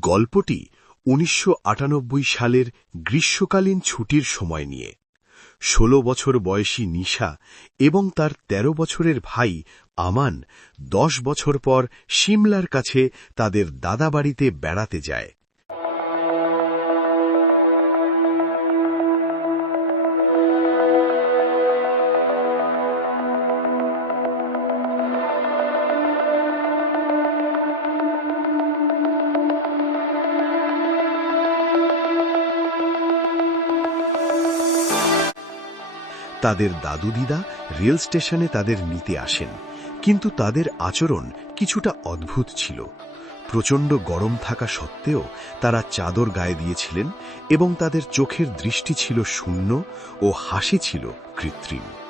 গল্পটি ১৯৯৮ সালের গ্রীষ্মকালীন ছুটির সময় নিয়ে ১৬ বছর বয়সী নিশা এবং তার ১৩ বছরের ভাই আমান ১০ বছর পর সিমলার কাছে তাদের দাদাবাড়িতে বেড়াতে যায়। তাদের দাদু দিদা রেল স্টেশনে তাদের নিতে আসেন, কিন্তু তাদের আচরণ কিছুটা অদ্ভুত ছিল। প্রচণ্ড গরম থাকা সত্ত্বেও তারা চাদর গায়ে দিয়েছিলেন এবং তাদের চোখের দৃষ্টি ছিল শূন্য ও হাসি ছিল কৃত্রিম।